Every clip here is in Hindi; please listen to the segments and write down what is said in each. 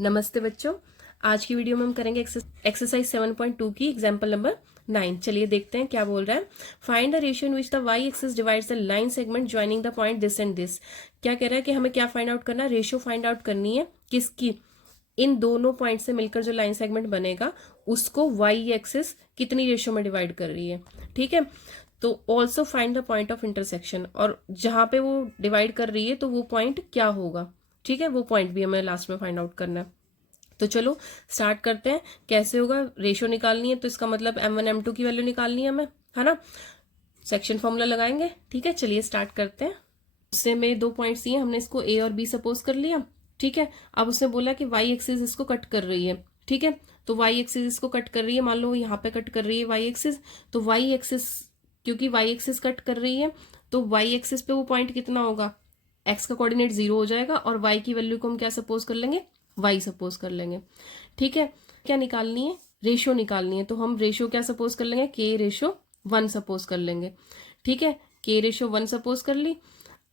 नमस्ते बच्चों, आज की वीडियो में हम करेंगे एक्सरसाइज 7.2 की एग्जाम्पल नंबर 9। चलिए देखते हैं क्या बोल रहा है। Find the ratio in which the y axis divides the line segment joining the point this and this. क्या कह रहा है कि हमें क्या फाइंड आउट करना है, रेशियो फाइंड आउट करनी है किसकी, इन दोनों पॉइंट से मिलकर जो लाइन सेगमेंट बनेगा उसको वाई एक्सिस कितनी रेशियो में डिवाइड कर रही है। ठीक है, तो also find the point of intersection, और जहां पे वो डिवाइड कर रही है तो वो पॉइंट क्या होगा। ठीक है, वो पॉइंट भी हमें लास्ट में फाइंड आउट करना है। तो चलो स्टार्ट करते हैं। कैसे होगा, रेशियो निकालनी है तो इसका मतलब m1 m2 की वैल्यू निकालनी है हमें, है ना। सेक्शन फॉर्मूला लगाएंगे। ठीक है, चलिए स्टार्ट करते हैं। उससे में दो पॉइंट्स दिए, हमने इसको a और b सपोज कर लिया। ठीक है, अब उसने बोला कि y एक्सिस इसको कट कर रही है। ठीक है, तो y एक्सिस इसको कट कर रही है, मान लो यहाँ पे कट कर रही है y एक्सिस, तो y एक्सिस, क्योंकि y एक्सिस कट कर रही है तो y एक्सिस पे वो पॉइंट कितना होगा, x का कोऑर्डिनेट 0 हो जाएगा और y की वैल्यू को हम क्या सपोज कर लेंगे, y सपोज कर लेंगे। ठीक है, क्या निकालनी है, रेशियो निकालनी है, तो हम रेशियो क्या सपोज कर लेंगे, k रेशियो 1 सपोज कर लेंगे। ठीक है, k रेशियो 1 सपोज कर ली,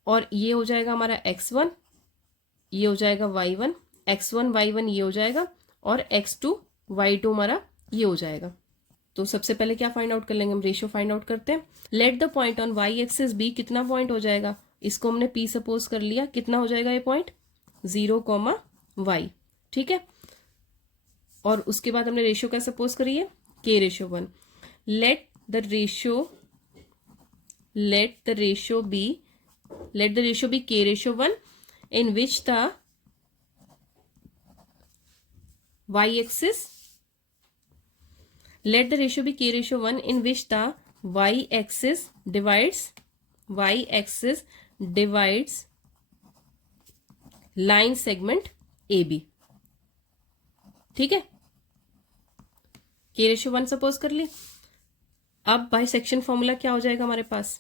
और ये हो जाएगा हमारा x1, ये हो जाएगा y1, x1 y1 ये हो जाएगा, और x2 y2 हमारा ये हो जाएगा। तो सबसे पहले क्या फाइंड आउट कर लेंगे, हम रेशियो फाइंड आउट करते हैं। Let the point on y axis b, कितना पॉइंट हो जाएगा, इसको हमने p सपोज कर लिया, कितना हो जाएगा ये पॉइंट 0, y। ठीक है, और उसके बाद हमने रेशियो क्या सपोज करी है, k ratio 1। Let the ratio be k ratio 1 in which the y axis, let the ratio be k ratio 1 in which the y axis divides line segment AB। ठीक है, k रेशियो 1 सपोज कर ली। अब बाय सेक्शन फॉर्मूला क्या हो जाएगा हमारे पास,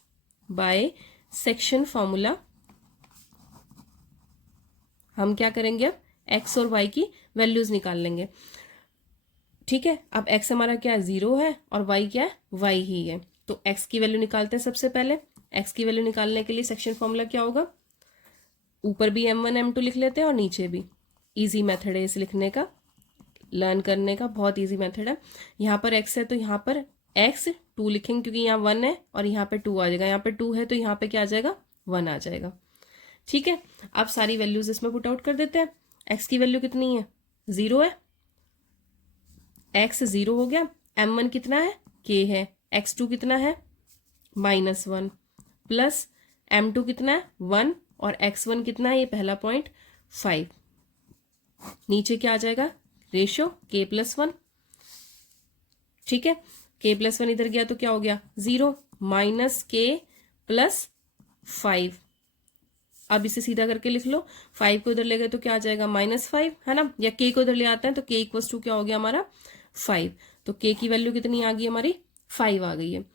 बाय सेक्शन फॉर्मूला हम क्या करेंगे, अब x और y की वैल्यूज निकाल लेंगे। ठीक है, अब x हमारा क्या है, 0 है, और y क्या है, y ही है। तो x की वैल्यू निकालते हैं सबसे पहले। x की वैल्यू निकालने के लिए सेक्शन फॉर्मूला क्या होगा, ऊपर भी m1 m2 लिख लेते हैं और नीचे भी। इजी मेथड है इसे लिखने का, लर्न करने का, बहुत इजी मेथड है। यहाँ पर x है तो यहाँ पर x2 लिखेंगे, क्योंकि यहाँ 1 है और यहाँ पे 2 आ जाएगा, यहाँ पे 2 है तो यहाँ पे क्या आ जाएगा, 1 आ जाएगा। ठीक है, अब सारी वैल्यूज इसमें पुट आउट कर देते हैं। x की वैल्यू कितनी है, 0 है, x 0 हो गया, m1 कितना है, k है, x2 कितना है, -1, प्लस m2 कितना है, 1, और x1 कितना है, ये पहला पॉइंट 5। नीचे क्या आ जाएगा, रेशियो k + 1। ठीक है, k + 1 इधर गया तो क्या हो गया, 0, -k + 5। अब इसे सीधा करके लिख लो, 5 को इधर ले गए तो क्या आ जाएगा, -5, है ना, या k को इधर ले आते हैं तो k = क्या हो गया हमारा, 5। तो k की वैल्यू कितनी आ गई हमारी, 5 आ गई है।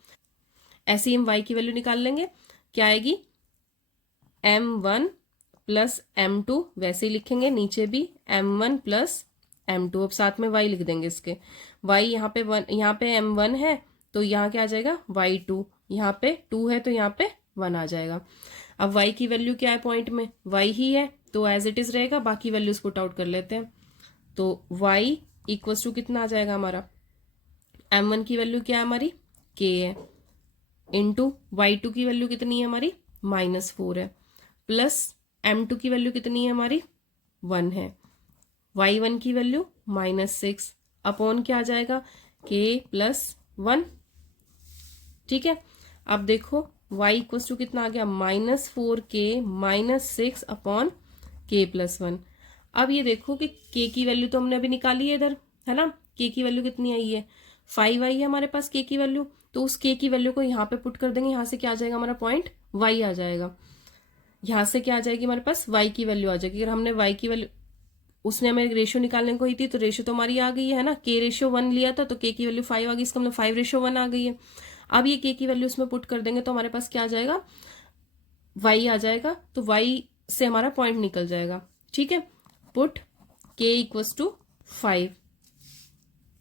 ऐसे ही हम y की वैल्यू निकाल लेंगे, क्या आएगी, m1 + m2, वैसे ही लिखेंगे, नीचे भी m1 + m2, अब साथ में y लिख देंगे इसके। y यहाँ पे 1, यहाँ पे m1 है तो यहाँ क्या आ जाएगा, y2, यहाँ पे 2 है तो यहाँ पे 1 आ जाएगा। अब y की वैल्यू क्या है पॉइंट में, y ही है तो एज इट इज रहेगा, बाकी वैल्यूज पुट आउट कर लेते हैं। तो y = कितना आ जाएगा हमारा, m1 की वैल्यू क्या है हमारी, k है, इंटू y2 की वैल्यू कितनी है हमारी, -4 है, प्लस m2 की वैल्यू कितनी है हमारी, 1 है, y1 की वैल्यू -6, अपॉन क्या आ जाएगा, k + 1। ठीक है, अब देखो y = कितना आ गया, -4k -6 अपॉन k + 1। अब ये देखो कि k की वैल्यू तो हमने अभी निकाली है इधर, है ना, k की वैल्यू कितनी आई है, 5 आई है हमारे पास k की वैल्यू, तो उस k की वैल्यू को यहाँ पे पुट कर देंगे, यहाँ से क्या आ जाएगा हमारा पॉइंट y आ जाएगा, यहाँ से क्या आ जाएगी हमारे पास y की वैल्यू आ जाएगी। अगर हमने y की वैल्यू, उसने हमें रेशियो निकालने को ही थी तो रेशियो तो हमारी आ गई है ना, k रेशियो 1 लिया था तो k की वैल्यू 5 आ गई, इसका मतलब 5 रेशियो 1 आ गई है। अब ये k की वैल्यू इसमें पुट कर देंगे तो हमारे पास क्या आ जाएगा, y आ जाएगा, तो y से हमारा पॉइंट निकल जाएगा। ठीक है, पुट k = 5,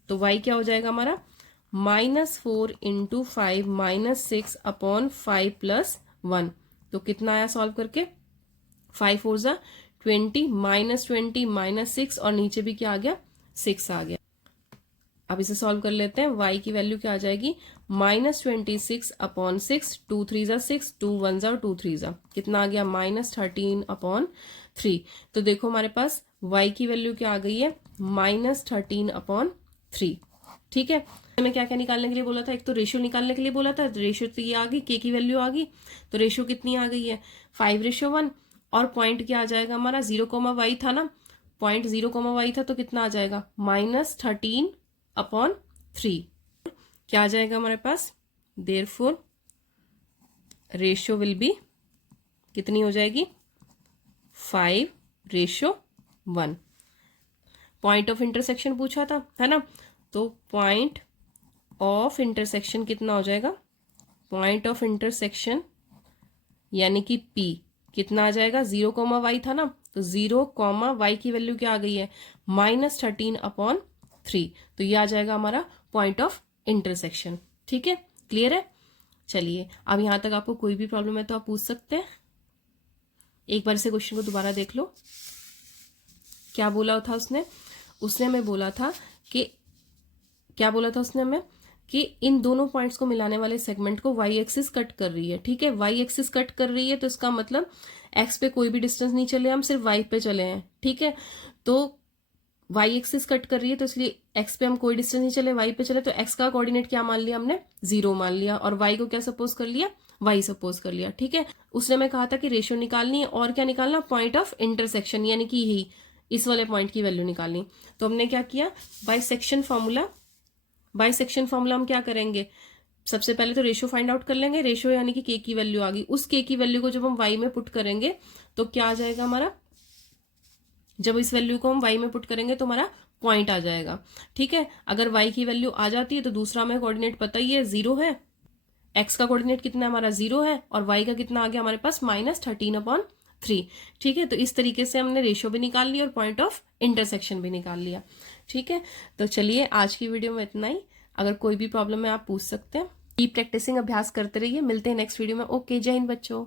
तो y क्या हो जाएगा हमारा, -4 × 5 -6 अपॉन 5 + 1। तो कितना आया सॉल्व करके, 5 4 ज़ा 20 -20 -6 और नीचे भी क्या आ गया 6 आ गया। अब इसे सॉल्व कर लेते हैं। y की वैल्यू क्या आ जाएगी -26 अपॉन 6, 2 3 ज़ा 6, 2 1 ज़ा 2 3 ज़ा कितना आ गया -13 अपॉन 3। तो देखो हमारे पास y की वैल्यू क्या आ गई है -13 अपॉन 3। ठीक है, हमें क्या क्या निकालने के लिए बोला था, एक तो रेशियो निकालने के लिए बोला था, रेशियो तो ये आ गई, k की वैल्यू आ गई, तो रेशियो कितनी आ गई है 5:1 और पॉइंट क्या आ जाएगा हमारा 0, y था ना, पॉइंट 0, y था तो कितना आ जाएगा -13 अपॉन 3। क्या आ जाएगा हमारे पास, देयरफॉर रेशियो विल बी कितनी हो जाएगी 5:1। पॉइंट ऑफ इंटरसेक्शन पूछा था है ना, तो पॉइंट ऑफ इंटरसेक्शन कितना हो जाएगा, पॉइंट ऑफ इंटरसेक्शन यानी कि P कितना आ जाएगा 0, y था ना, तो 0, y की वैल्यू क्या आ गई है -13 अपॉन 3। तो ये आ जाएगा हमारा पॉइंट ऑफ इंटरसेक्शन। ठीक है, क्लियर है। चलिए अब यहां तक आपको कोई भी प्रॉब्लम है तो आप पूछ सकते हैं। एक बार से क्वेश्चन को दोबारा देख लो। क्या बोला था उसने हमें बोला था कि क्या बोला था उसने हमें कि इन दोनों पॉइंट्स को मिलाने वाले सेगमेंट को y एक्सिस कट कर रही है। ठीक है, y एक्सिस कट कर रही है तो इसका मतलब x पे कोई भी डिस्टेंस नहीं चले, हम सिर्फ y पे चले हैं। ठीक है, तो y एक्सिस कट कर रही है तो इसलिए x पे हम कोई डिस्टेंस नहीं चले, y पे चले, तो x का कोऑर्डिनेट क्या मान लिया हमने 0 मान लिया, और y को क्या सपोज कर लिया y सपोज कर लिया। ठीक है, उसने हमें कहा था कि रेशियो निकालनी है और क्या निकालना, पॉइंट ऑफ इंटरसेक्शन यानी कि यही इस वाले पॉइंट की वैल्यू निकालनी। तो हमने क्या किया, बाइसेक्शन फॉर्मूला हम क्या करेंगे, सबसे पहले तो रेशियो फाइंड आउट कर लेंगे। रेशियो यानी कि k की वैल्यू आ गई, उस k की वैल्यू को जब हम y में पुट करेंगे तो क्या आ जाएगा हमारा, जब इस वैल्यू को हम y में पुट करेंगे तो हमारा पॉइंट आ जाएगा। ठीक है, अगर y की वैल्यू आ जाती है तो दूसरा हमें कोऑर्डिनेट पता ही है 0 है, x का कोऑर्डिनेट कितना है हमारा 0 है, और y का कितना आ गया हमारे पास -13 अपॉन 3। ठीक है, तो इस तरीके से हमने रेशियो भी निकाल लिया और पॉइंट ऑफ इंटरसेक्शन भी निकाल लिया। ठीक है, तो चलिए आज की वीडियो में इतना ही। अगर कोई भी प्रॉब्लम है आप पूछ सकते हैं। कीप प्रैक्टिसिंग, अभ्यास करते रहिए। मिलते हैं नेक्स्ट वीडियो में। ओके, जय हिंद बच्चों।